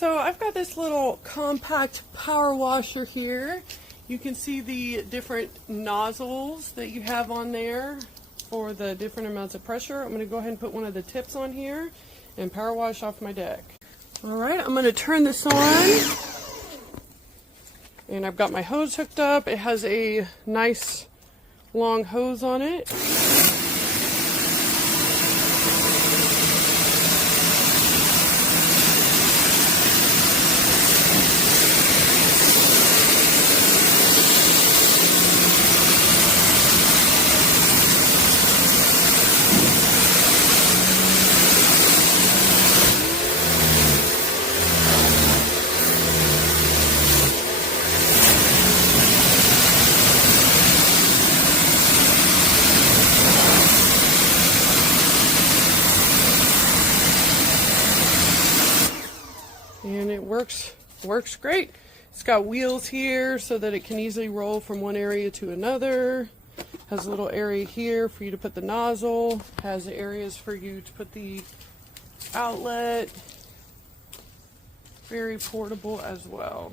So I've got this little compact power washer here. You can see the different nozzles that you have on there for the different amounts of pressure. I'm going to go ahead and put one of the tips on here and power wash off my deck. Alright, I'm going to turn this on. And I've got my hose hooked up. It has a nice long hose on it. And it works great. It's got wheels here so that it can easily roll from one area to another. Has a little area here for you to put the nozzle. Has areas for you to put the outlet. Very portable as well.